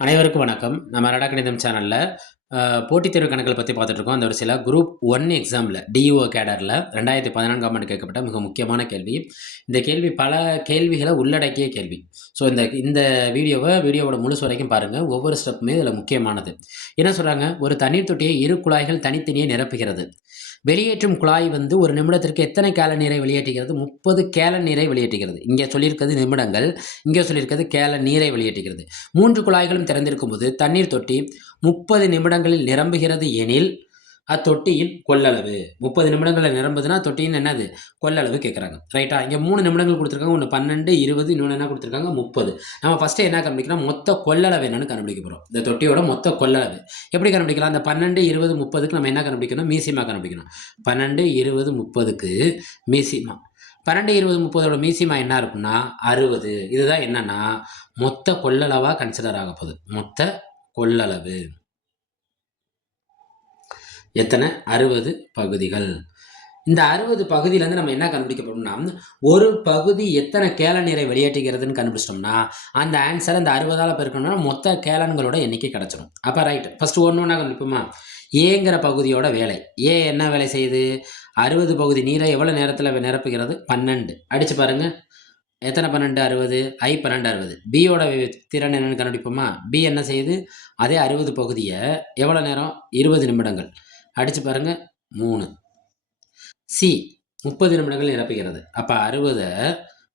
அனைவருக்கும் வணக்கம். நம்ம நடக்கணிதம் கணிதம் சேனலில் போட்டித் தேர்வு கணக்கில் பற்றி பார்த்துட்ருக்கோம் அந்த வரிசையில் குரூப் ஒன் எக்ஸாமில் டிஇஓ கேடரில் ரெண்டாயிரத்தி பதினான்காம் ஆண்டு கேட்கப்பட்ட மிக முக்கியமான கேள்வி. இந்த கேள்வி பல கேள்விகளை உள்ளடக்கிய கேள்வி. ஸோ இந்த இந்த வீடியோவை வீடியோவோட முழுசு வரைக்கும் பாருங்கள் ஒவ்வொரு ஸ்டெப்புமே இதில் முக்கியமானது. என்ன சொல்கிறாங்க ஒரு தண்ணீர் தொட்டியை இரு குழாய்கள் தனித்தனியே நிரப்புகிறது. வெளியேற்றும் குழாய் வந்து ஒரு நிமிடத்திற்கு எத்தனை கேலன் நீரை வெளியேற்றுகிறது? முப்பது கேலன் நீரை வெளியேற்றுகிறது. இங்கே சொல்லியிருக்கிறது நிமிடங்கள் இங்கே சொல்லியிருக்கிறது கேலன் நீரை வெளியேற்றுகிறது. மூன்று குழாய்களும் திறந்திருக்கும் போது தண்ணீர் தொட்டி முப்பது நிமிடங்கள் நிமிடங்களில் நிரம்புகிறது எனில் அத்தொட்டியின் கொள்ளளவு. முப்பது நிமிடங்களில் நிரம்புதுன்னா தொட்டியின் என்னது? கொள்ளளவு கேட்குறாங்க ரைட்டா இங்கே மூணு நிமிடங்கள் கொடுத்துருக்காங்க. ஒன்று பன்னெண்டு இருபது இன்னொன்று என்ன கொடுத்துருக்காங்க? முப்பது. நம்ம ஃபஸ்ட்டு என்ன கண்டுபிடிக்கிறோம்? மொத்த கொள்ளளவு என்னன்னு கண்டுபிடிக்க போகிறோம் இந்த தொட்டியோட மொத்த கொள்ளளவு. எப்படி கண்டுபிடிக்கலாம்? அந்த பன்னெண்டு இருபது முப்பதுக்கு நம்ம என்ன கண்டுபிடிக்கணும்? மீசிமா கண்டுபிடிக்கணும். பன்னெண்டு இருபது முப்பதுக்கு மீசிமா பன்னெண்டு இருபது முப்பதோட மீசிமா என்ன இருக்குன்னா அறுபது. இதுதான் என்னென்னா மொத்த கொள்ளளவாக கன்சிடர் ஆக போகுது. மொத்த கொள்ளளவு. எத்தனை? அறுபது பகுதிகள். இந்த அறுபது பகுதியிலேருந்து நம்ம என்ன கண்டுபிடிக்க ஒரு பகுதி எத்தனை கேல நீரை வெளியேற்றுகிறதுன்னு கண்டுபிடிச்சிட்டோம்னா அந்த ஆன்சர் அந்த அறுபதால் பெருக்கணும்னா மொத்த கேலன்களோட எண்ணிக்கை கிடச்சிடும் அப்போ ரைட் ஃபஸ்ட்டு ஒன்று ஒன்றா கண்டுபிடிப்போமா? ஏங்கிற பகுதியோட வேலை. ஏ என்ன வேலை செய்யுது? அறுபது பகுதி நீரை எவ்வளோ நேரத்தில் நிரப்புகிறது? பன்னெண்டு. அடித்து பாருங்கள் எத்தனை பன்னெண்டு? அறுபது. ஐ பன்னெண்டு அறுபது. பியோட திறன் என்னென்னு கண்டுபிடிப்போமா? பி என்ன செய்யுது? அதே அறுபது பகுதியை எவ்வளோ நேரம்? இருபது நிமிடங்கள். அடித்து பாருங்கள் மூணு. சி முப்பது நிமிடங்கள் நிரப்புகிறது. அப்போ அறுபதை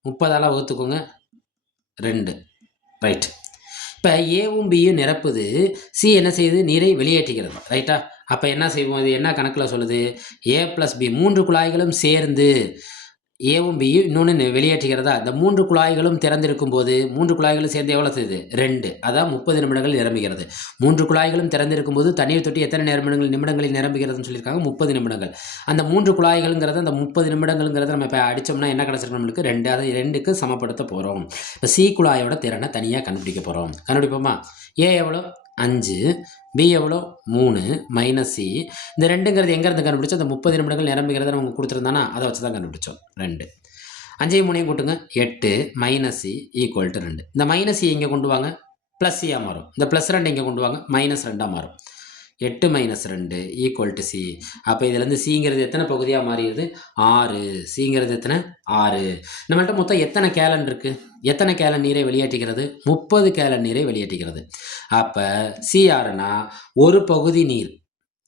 முப்பதால் வகுத்துக்கோங்க. ரெண்டு. ரைட். இப்போ ஏவும் பியும் நிரப்புது. சி என்ன செய்யுது? நீரை வெளியேற்றுகிறது. ரைட்டா? அப்போ என்ன செய்வோம்? இது என்ன கணக்கில் சொல்லுது? ஏ ப்ளஸ் பி மூன்று குழாய்களும் சேர்ந்து ஏவும் பியும் இன்னொன்று வெளியேற்றுகிறதா? இந்த மூன்று குழாய்களும் திறந்திருக்கும் போது மூன்று குழாய்களும் சேர்ந்து எவ்வளோ செய்யுது ரெண்டு. அதான் முப்பது நிமிடங்கள் நிரம்புகிறது. மூன்று குழாய்களும் திறந்திருக்கும் போது தண்ணீர் தொட்டி எத்தனை நிமிடங்கள் நிமிடங்களில் நிரம்புகிறதுன்னு சொல்லியிருக்காங்க? முப்பது நிமிடங்கள். அந்த மூன்று குழாய்கள்ங்கிறது அந்த முப்பது நிமிடங்கள்ங்கிறத நம்ம இப்போ அடித்தோம்னா என்ன கிடச்சிருக்கு நம்மளுக்கு? ரெண்டு. அதை ரெண்டுக்கு சமப்படுத்த போகிறோம் இப்போ சி குழாயோட திறனை தனியாக கண்டுபிடிக்க போகிறோம் கண்டுபிடிப்போமா? ஏ எவ்வளோ அஞ்சு பி எவ்வளோ? மூணு மைனஸ் சி இந்த ரெண்டுங்கிறது எங்கேருந்து கண்டுபிடிச்சோம்? அந்த முப்பது நிமிடங்கள் நிரம்புகிறத நம்ம கொடுத்துருந்தானா? அதை வச்சு தான் கண்டுபிடிச்சோம். ரெண்டு. அஞ்சையும் மூணையும் கூட்டுங்க. எட்டு மைனஸ் சி ஈக்குவல் டு ரெண்டு. இந்த மைனஸ் சி இங்கே கொண்டு வாங்க? ப்ளஸ் சியாக மாறும். இந்த ப்ளஸ் ரெண்டு இங்கே கொண்டு வாங்க. மைனஸ் ரெண்டாக மாறும். எட்டு மைனஸ் ரெண்டு ஈக்குவல் டு சி அப்போ இதுலேருந்து சிங்கிறது எத்தனை பகுதியாக மாறிடுது? ஆறு. சிங்கிறது எத்தனை? ஆறு. நம்மள்ட்ட மொத்தம் எத்தனை கேலன் இருக்குது எத்தனை கேலன் நீரை வெளியேற்றுகிறது? முப்பது கேலன் நீரை வெளியேற்றுகிறது. அப்போ சி ஆறுனா ஒரு பகுதி நீர்.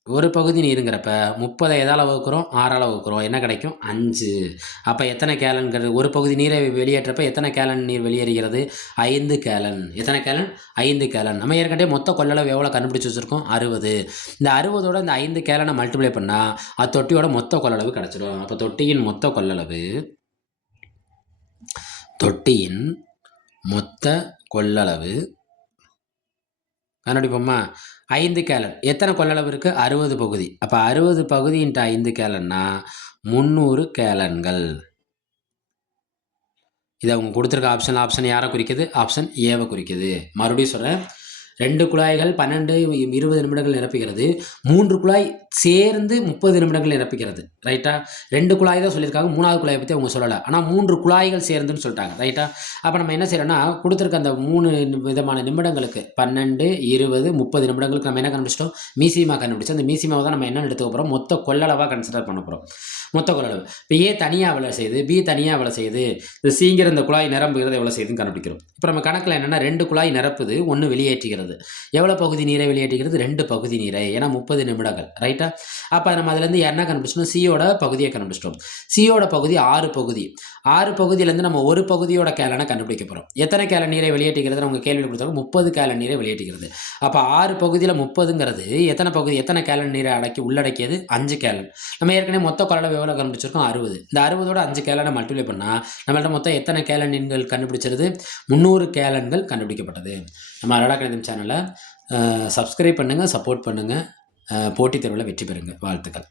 ஒரு பகுதி நீருங்கிறப்ப முப்பதை எதால் வகுக்கிறோம் ஆறால் வகுக்கிறோம். என்ன கிடைக்கும்? அஞ்சு. அப்போ எத்தனை கேலன்கிறது ஒரு பகுதி நீரை வெளியேற்றப்ப எத்தனை கேலன் நீர் வெளியேறுகிறது? ஐந்து கேலன். எத்தனை கேலன்? ஐந்து கேலன். நம்ம ஏற்கனவே மொத்த கொள்ளளவு எவ்வளோ கண்டுபிடிச்சி வச்சுருக்கோம்? அறுபது. இந்த அறுபதோட இந்த ஐந்து கேலனை மல்டிப்ளை பண்ணால் அது தொட்டியோட மொத்த கொள்ளளவு கிடச்சிடும். அப்போ தொட்டியின் மொத்த கொள்ளளவு தொட்டியின் மொத்த கொள்ளளவு கண்டுபிடிப்போமா? ஐந்து கேலன். எத்தனை கொள்ளளவு இருக்குது அறுபது பகுதி. அப்போ அறுபது பகுதின்ட்டு ஐந்து கேலன்னா முந்நூறு கேலன்கள். இதை அவங்க கொடுத்துருக்க ஆப்ஷன் ஆப்ஷன் யாரை குறிக்குது? ஆப்ஷன் ஏவை குறிக்குது. மறுபடியும் சொல்கிறேன் ரெண்டு குழாய்கள் பன்னெண்டு இருபது நிமிடங்கள் நிரப்புகிறது. மூன்று குழாய் சேர்ந்து முப்பது நிமிடங்கள் நிரப்புகிறது. ரைட்டா ரெண்டு குழாய் தான் சொல்லியிருக்காங்க. மூணாவது குழாயை பற்றி அவங்க சொல்லலை. ஆனால் மூன்று குழாய்கள் சேர்ந்துன்னு சொல்லிட்டாங்க. ரைட்டா அப்போ நம்ம என்ன செய்யறோம்னா கொடுத்துருக்க அந்த மூணு விதமான நிமிடங்களுக்கு பன்னெண்டு இருபது முப்பது நிமிடங்களுக்கு நம்ம என்ன கண்டுபிடிச்சிட்டோம்? மீசிமா கண்டுபிடிச்சோம். அந்த மீசிமாவை தான் நம்ம என்ன எடுத்துக்க போகிறோம் மொத்த கொள்ளளவாக கன்சிடர் பண்ண போகிறோம் மொத்த கொள்ளளவு. இப்போ ஏ தனியாக வேலை செய்யுது பி தனியாக வேலை செய்யுது இந்த சீங்கிற இந்த குழாய் நிரம்புகிறது எவ்வளோ செய்யுதுன்னு கண்டுபிடிக்கிறோம். இப்போ நம்ம கணக்கில் என்னென்னா ரெண்டு குழாய் நிரப்புது ஒன்று வெளியேற்றுகிறது. எவ்வளோ பகுதி நீரை வெளியேற்றுகிறது? ரெண்டு பகுதி நீரை. ஏன்னா முப்பது நிமிடங்கள். ரைட்டா அப்போ நம்ம அதுலேருந்து என்ன கண்டுபிடிச்சோம் சியோட பகுதியை கண்டுபிடிச்சிட்டோம். சியோட பகுதி ஆறு பகுதி. ஆறு பகுதியிலேருந்து நம்ம ஒரு பகுதியோட கேலனை கண்டுபிடிக்க போகிறோம் எத்தனை கேல நீரை வெளியேற்றுகிறது அவங்க கேள்வி கொடுத்தாலும் முப்பது கேல நீரை வெளியேற்றுகிறது. அப்போ ஆறு பகுதியில் முப்பதுங்கிறது எத்தனை பகுதி எத்தனை கேலன் நீரை அடக்கி உள்ளடக்கியது? அஞ்சு கேலன் நம்ம ஏற்கனவே மொத்த கொள்ளளவு எவ்வளோ கண்டுபிடிச்சிருக்கோம்? அறுபது. இந்த அறுபதோட அஞ்சு கேலனை மல்டிப்ளை பண்ணால் நம்மள்ட்ட மொத்தம் எத்தனை கேலன்கள் கண்டுபிடிச்சிருது? முந்நூறு கேலன்கள் கண்டுபிடிக்கப்பட்டது. நம்ம அரடா கணிதம் சேனலை சப்ஸ்கிரைப் பண்ணுங்கள் சப்போர்ட் பண்ணுங்கள் போட்டித் தேர்வில் வெற்றி பெறுங்க. வாழ்த்துக்கள்.